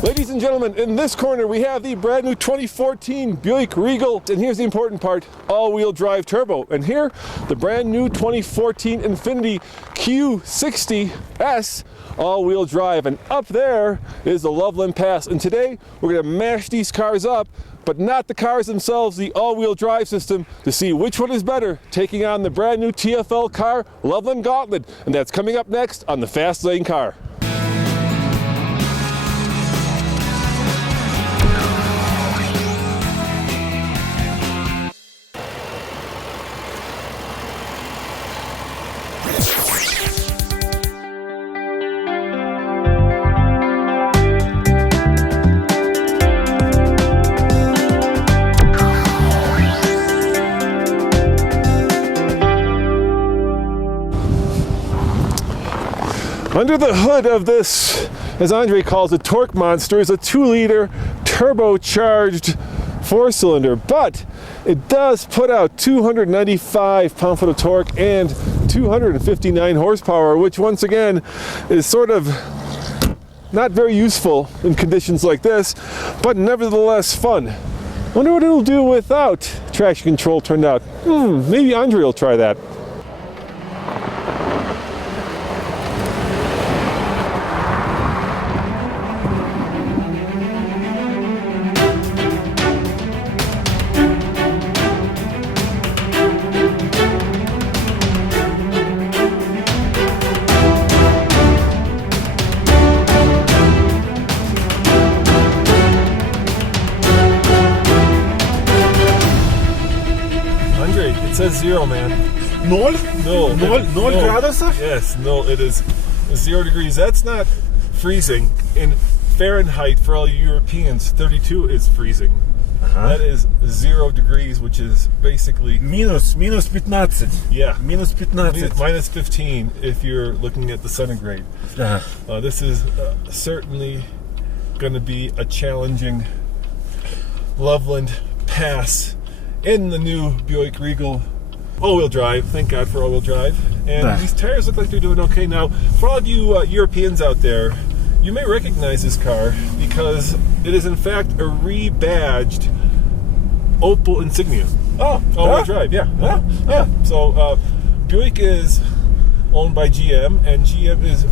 Ladies and gentlemen, in this corner we have the brand new 2014 Buick Regal, and here's the important part, all-wheel drive turbo. And here, the brand new 2014 Infiniti Q60 all-wheel drive. And up there is the Loveland Pass. And today, we're gonna mash these cars up, but not the cars themselves, the all-wheel drive system, to see which one is better, taking on the brand new TFL car, Loveland Gauntlet. And that's coming up next on the Fast Lane Car. Under the hood of this, as Andre calls it, torque monster, is a 2-liter turbocharged 4-cylinder, but it does put out 295 pound-foot of torque and 259 horsepower, which once again is sort of not very useful in conditions like this, but nevertheless fun. Wonder what it'll do without traction control turned out. Maybe Andre will try that. It says 0, man. Null? No. Null gradusов? Yes, no, it is 0 degrees. That's not freezing. In Fahrenheit, for all you Europeans, 32 is freezing. That is 0 degrees, which is basically... Minus 15. Yeah. Minus 15. Minus 15 if you're looking at the centigrade. This is certainly going to be a challenging Loveland Pass in the new Buick Regal all-wheel drive. Thank God for all-wheel drive. And these tires look like they're doing okay. Now, for all of you Europeans out there, you may recognize this car because it is in fact a rebadged Opel Insignia. Oh, all-wheel drive, yeah. So Buick is owned by GM, and GM is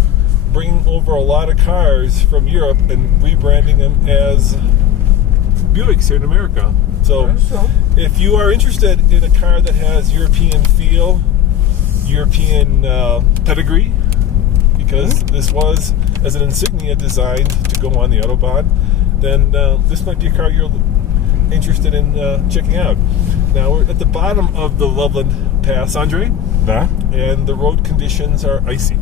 bringing over a lot of cars from Europe and rebranding them as Buicks here in America. So if you are interested in a car that has European feel, European pedigree, because this was, as an Insignia, designed to go on the Autobahn, then this might be a car you're interested in checking out. Now we're at the bottom of the Loveland Pass, Andre, and the road conditions are icy.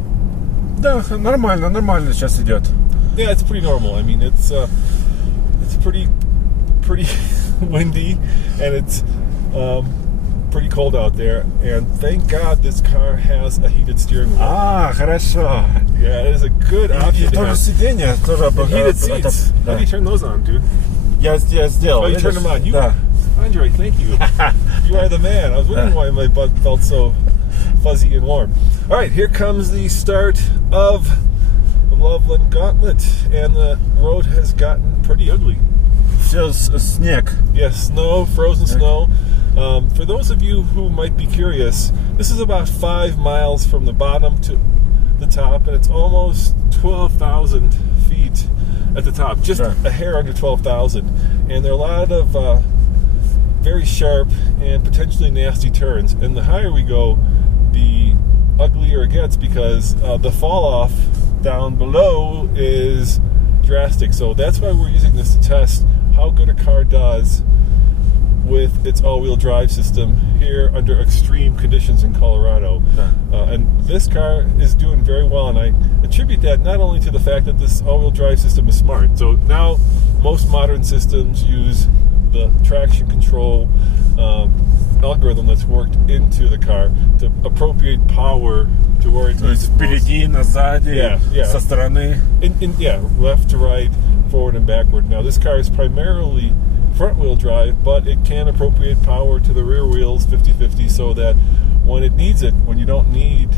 Да, нормально сейчас идет. Yeah, it's pretty normal. I mean, it's pretty windy, and it's pretty cold out there, and thank God this car has a heated steering wheel. Хорошо. Yeah, it is a good option. Тоже сиденье, тоже heated seats. How do you turn those on, dude? Я сделал. Oh, you turned them on. Andre, thank you. You are the man. I was wondering why my butt felt so fuzzy and warm. All right, here comes the start of the Loveland Gauntlet, and the road has gotten pretty ugly. Все снег. Yes, snow, frozen snow. For those of you who might be curious, this is about 5 miles from the bottom to the top, and it's almost 12,000 feet at the top, just a hair under 12,000. And there are a lot of very sharp and potentially nasty turns. And the higher we go, the uglier it gets, because the fall off down below is drastic. So that's why we're using this to test how good a car does with its all-wheel drive system here under extreme conditions in Colorado. And this car is doing very well, and I attribute that not only to the fact that this all-wheel drive system is smart. So now most modern systems use the traction control algorithm that's worked into the car to appropriate power to where it needs. Впереди, сзади, со стороны. Left to right, forward and backward. Now this car is primarily front-wheel drive, but it can appropriate power to the rear wheels 50-50, so that when it needs it, when you don't need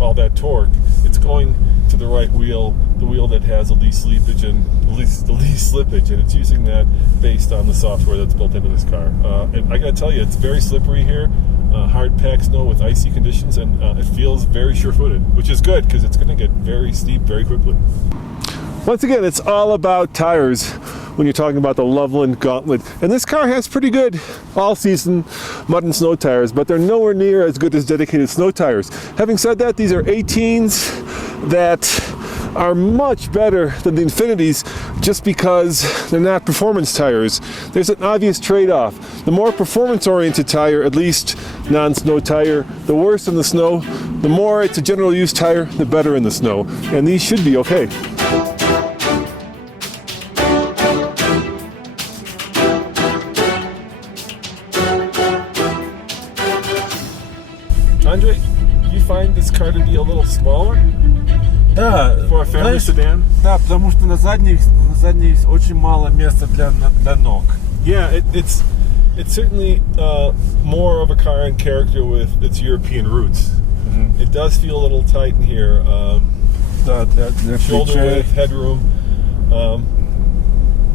all that torque, it's going to the right wheel, the wheel that has the least slippage, and it's using that based on the software that's built into this car. And I gotta tell you, it's very slippery here, hard packed snow with icy conditions, and it feels very sure-footed, which is good because it's going to get very steep very quickly. Once again, it's all about tires when you're talking about the Loveland Gauntlet. And this car has pretty good all-season mud and snow tires, but they're nowhere near as good as dedicated snow tires. Having said that, these are 18s that are much better than the Infinitis just because they're not performance tires. There's an obvious trade-off. The more performance-oriented tire, at least non-snow tire, the worse in the snow. The more it's a general use tire, the better in the snow. And these should be okay. Andre, do you find this car to be a little smaller? Да, for a family sedan? Да, потому что на задней очень мало места для ног. Yeah, it's certainly more of a car in character with its European roots. Mm-hmm. It does feel a little tight in here. Shoulder width, headroom.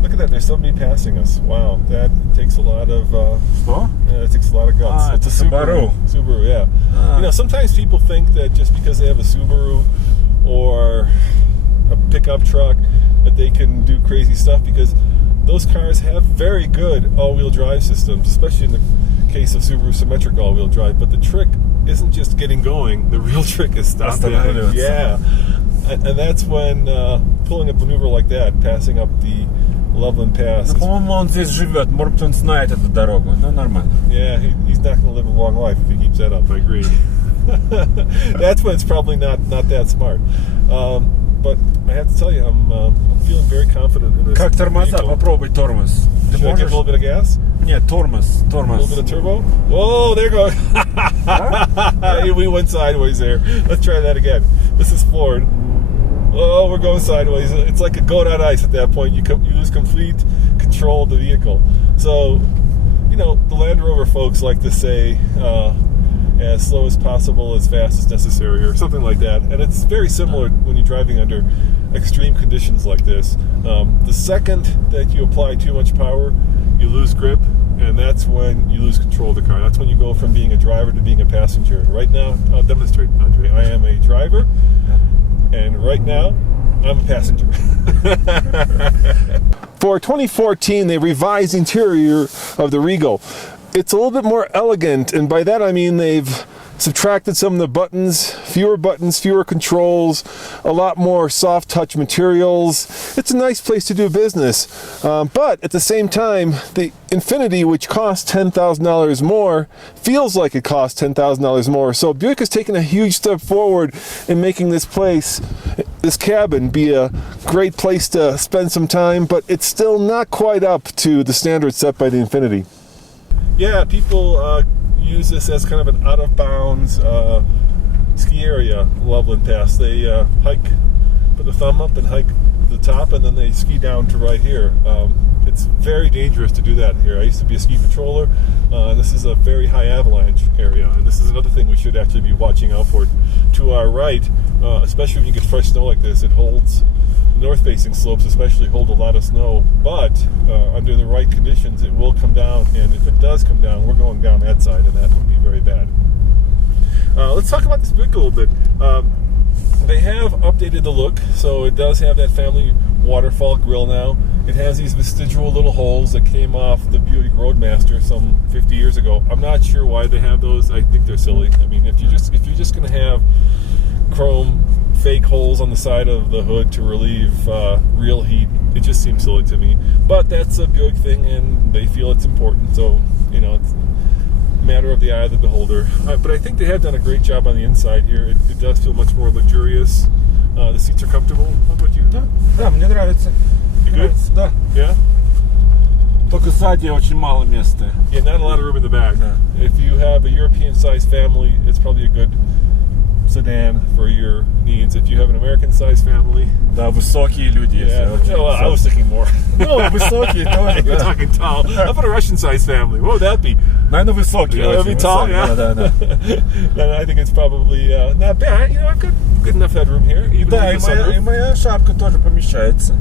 Look at that, there's somebody passing us. Wow, that takes a lot of it takes a lot of guts. It's a Subaru. Subaru, yeah. You know, sometimes people think that just because they have a Subaru or a pickup truck that they can do crazy stuff, because those cars have very good all-wheel drive systems, especially in the case of Subaru symmetric all-wheel drive. But the trick isn't just getting going, the real trick is stopping. Yeah, and that's when pulling a maneuver like that, passing up the Loveland Pass. По-моему, он здесь живет, может быть, он знает эту дорогу, но нормально. Yeah, he's not going to live a long life if he keeps that up, I agree. That's when it's probably not that smart. But I have to tell you, I'm feeling very confident in this. Как тормоза? Попробуй тормоз. Should I give a little bit of gas? Нет, тормоз. A little bit of turbo? Whoa, there you go. We went sideways there. Let's try that again. This is Ford. Oh, we're going sideways. It's like a goat on ice at that point. You lose complete control of the vehicle. So, you know, the Land Rover folks like to say, as slow as possible, as fast as necessary, or something like that. And it's very similar when you're driving under extreme conditions like this. The second that you apply too much power, you lose grip, and that's when you lose control of the car. That's when you go from being a driver to being a passenger. Right now, I'll demonstrate, Andre. I am a driver, and right now, I'm a passenger. For 2014, they revised the interior of the Regal. It's a little bit more elegant, and by that I mean they've subtracted some of the buttons, fewer controls, a lot more soft touch materials. It's a nice place to do business, but at the same time, the Infiniti, which costs $10,000 more, feels like it costs $10,000 more. So Buick has taken a huge step forward in making this cabin be a great place to spend some time, but it's still not quite up to the standards set by the Infiniti. Yeah, people use this as kind of an out-of-bounds ski area, Loveland Pass. They hike, put the thumb up and hike to the top, and then they ski down to right here. It's very dangerous to do that here. I used to be a ski patroller. This is a very high avalanche area, and this is another thing we should actually be watching out for. To our right, especially when you get fresh snow like this, it holds, north-facing slopes especially hold a lot of snow, but under the right conditions it will come down, and if it does come down, we're going down that side, and that would be very bad. Let's talk about this Buick a little bit. They have updated the look, so it does have that family waterfall grille now. It has these vestigial little holes that came off the Buick Roadmaster some 50 years ago. I'm not sure why they have those. I think they're silly. I mean, if you're just going to have chrome fake holes on the side of the hood to relieve real heat, it just seems silly to me. But that's a Buick thing, and they feel it's important, so you know, it's a matter of the eye of the beholder. But I think they have done a great job on the inside here. It does feel much more luxurious. The seats are comfortable. How about you? Да, мне нравится. You good? Да. Yeah? Только сзади очень мало места. Yeah, not a lot of room in the back. Yeah. If you have a European-sized family, it's probably a good sedan for your needs. If you have an American-sized family, Да, высокие люди. yeah. Well, I was thinking more. Ну, высокие тоже, You're да. talking tall. How about a Russian-sized family? What would that be? Наверное, высокие. That'd be очень tall, высокие, yeah. Да. Then I think it's probably not bad. I've got good enough headroom here. Even Да, with the sunroof. и моя шапка тоже помещается.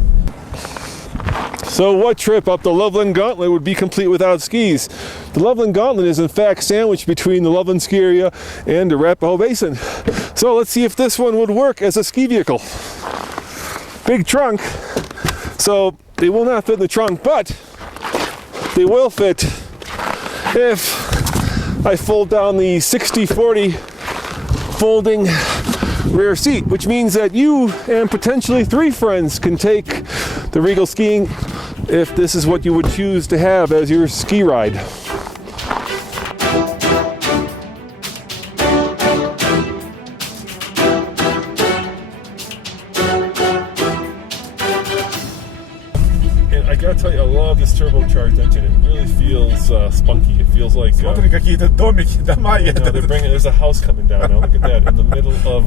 So what trip up the Loveland Gauntlet would be complete without skis? The Loveland Gauntlet is in fact sandwiched between the Loveland ski area and the Arapahoe Basin. So let's see if this one would work as a ski vehicle. Big trunk, so they will not fit in the trunk, but they will fit if I fold down the 60-40 folding rear seat, which means that you and potentially 3 friends can take the Regal skiing if this is what you would choose to have as your ski ride. And I gotta tell you, I love this turbocharged engine. It really feels spunky. It feels like Смотри, какие-то домики, дома. they're bringing. There's a house coming down now. Look at that! In the middle of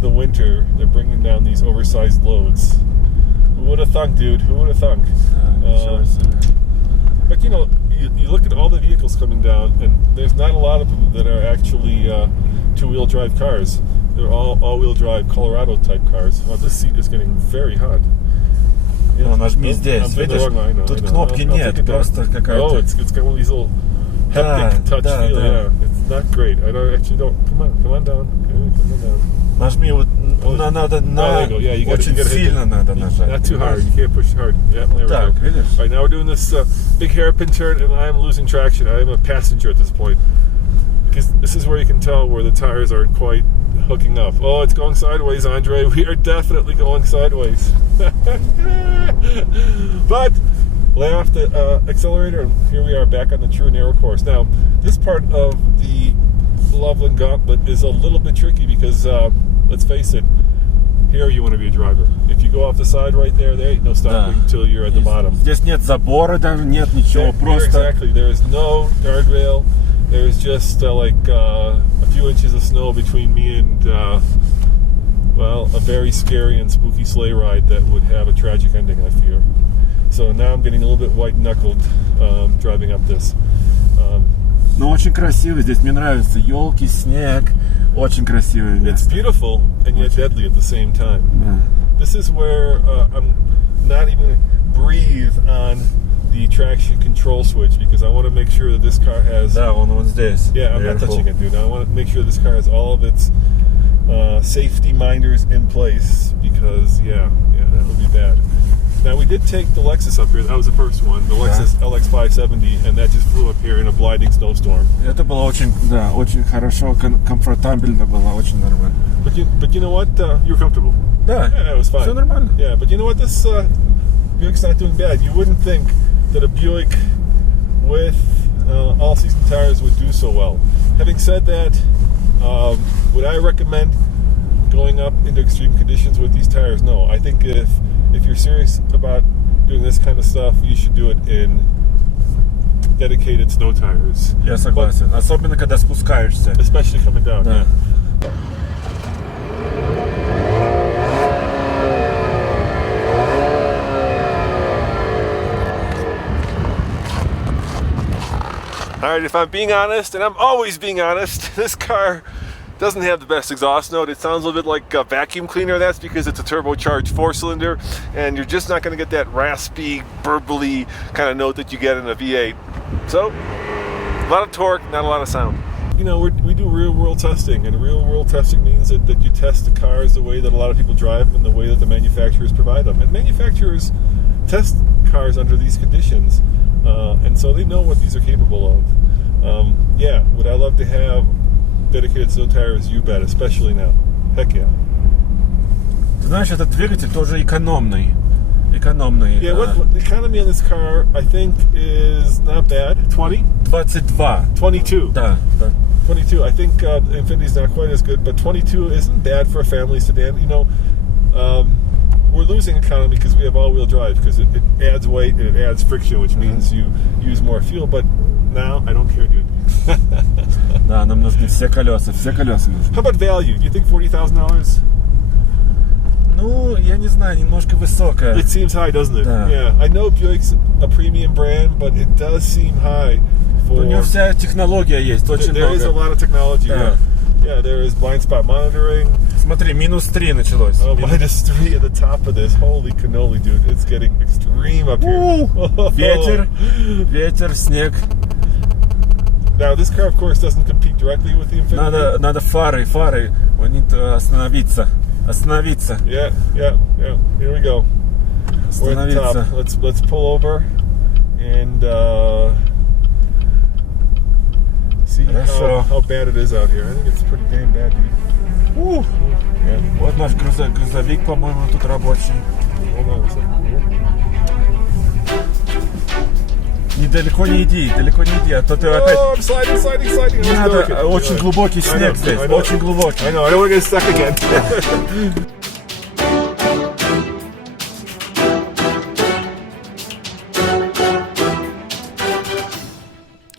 the winter, they're bringing down these oversized loads. Who would have thunk, dude? Who would have thunk? But you know, you look at all the vehicles coming down, and there's not a lot of them that are actually two-wheel drive cars. They're all-wheel drive Colorado type cars. Well, this seat is getting very hot. Ну, нажми здесь. Видишь, тут кнопки нет, просто какая-то... Oh, it's got one of these little haptic touch feel. Yeah, it's not great. I don't. Come on down. Okay, come on down. Нажми вот, надо на... Yeah, you gotta Очень hit сильно надо нажать. Not too hard. You can't push hard. Yeah, there we Так, go. видишь? All right, now we're doing this big hairpin turn, and I'm losing traction. I'm a passenger at this point. Because this is where you can tell where the tires aren't quite hooking up. Oh, it's going sideways, Andre. We are definitely going sideways. But lay off the accelerator, and here we are back on the true narrow course. Now, this part of the Loveland Gauntlet is a little bit tricky because, let's face it, here you want to be a driver. If you go off the side right there ain't no stopping until you're at the bottom. Здесь нет забора даже, нет ничего, просто... Exactly. There is no guardrail. There's just like a few inches of snow between me and, well, a very scary and spooky sleigh ride that would have a tragic ending, I fear. So now I'm getting a little bit white-knuckled driving up this. Но очень красиво здесь, мне нравится. Елки, снег, очень красивое It's место. beautiful and yet deadly at the same time. This is where I'm not even going to breathe on the traction control switch because I want to make sure that this car has... Да, он вот здесь. Yeah, I'm not touching it, dude. I want to make sure this car has all of its safety minders in place because, yeah, that would be bad. Now, we did take the Lexus up here. That was the first one, the Lexus LX 570, and that just flew up here in a blinding snowstorm. Это было очень, да, очень хорошо, комфортабельно было, очень нормально. But you know what? You were comfortable. Да, Yeah, it was fine. все нормально. Yeah, but you know what? This Buick's not doing bad. You wouldn't think that a Buick with all-season tires would do so well. Having said that, would I recommend going up into extreme conditions with these tires? No. I think if you're serious about doing this kind of stuff, you should do it in dedicated snow tires. Я согласен. Особенно, когда спускаешься. Especially coming down. Да. Yeah. Alright, if I'm being honest, and I'm always being honest, this car doesn't have the best exhaust note. It sounds a little bit like a vacuum cleaner. That's because it's a turbocharged 4-cylinder, and you're just not going to get that raspy, burbly kind of note that you get in a V8. So, a lot of torque, not a lot of sound. You know, we do real-world testing, and real-world testing means that you test the cars the way that a lot of people drive them and the way that the manufacturers provide them. And manufacturers test cars under these conditions, and so they know what these are capable of. Yeah, would I love to have dedicated snow tires? You bet, especially now. Heck yeah. Ты знаешь, этот двигатель тоже экономный. Экономный. Yeah, what the economy on this car, I think, is not bad. 20? 22. 22. Да, да. 22. I think Infiniti's not quite as good, but 22 isn't bad for a family sedan. You know, we're losing economy because we have all-wheel drive, because it adds weight and it adds friction, which means you use more fuel. But now, I don't care, dude. Да, нам нужны все колеса нужны. How about value? Do you think $40,000? Ну, я не знаю, немножко высокая. It seems high, doesn't it? Да. Yeah. I know Buick's a premium brand, but it does seem high for... У него вся технология есть, очень There is a много. lot of technology. Да. Yeah, there is blind spot monitoring. Смотри, -3 началось. Oh, -3 at the top of this. Holy cannoli, dude. It's getting extreme up here. Ветер, снег. Now, this car, of course, doesn't compete directly with the Infiniti. Надо фары. We need to остановиться. Yeah. Here we go. We're at the top. Let's pull over and see how bad it is out here. I think it's pretty damn bad, dude. Yeah. Вот наш грузовик, по-моему, тут рабочий. Hold on a second here. Далеко не иди, а то ты опять... Oh, I'm sliding. Не надо, очень глубокий снег здесь, очень глубокий. I know, I don't want to get stuck again.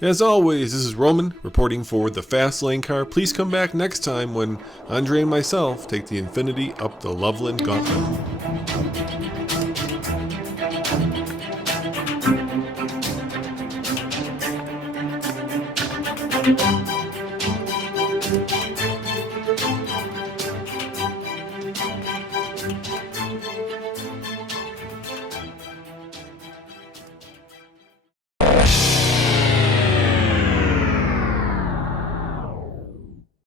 As always, this is Roman reporting for the Fast Lane Car. Please come back next time when Andre and myself take the Infiniti up the Loveland Gauntlet.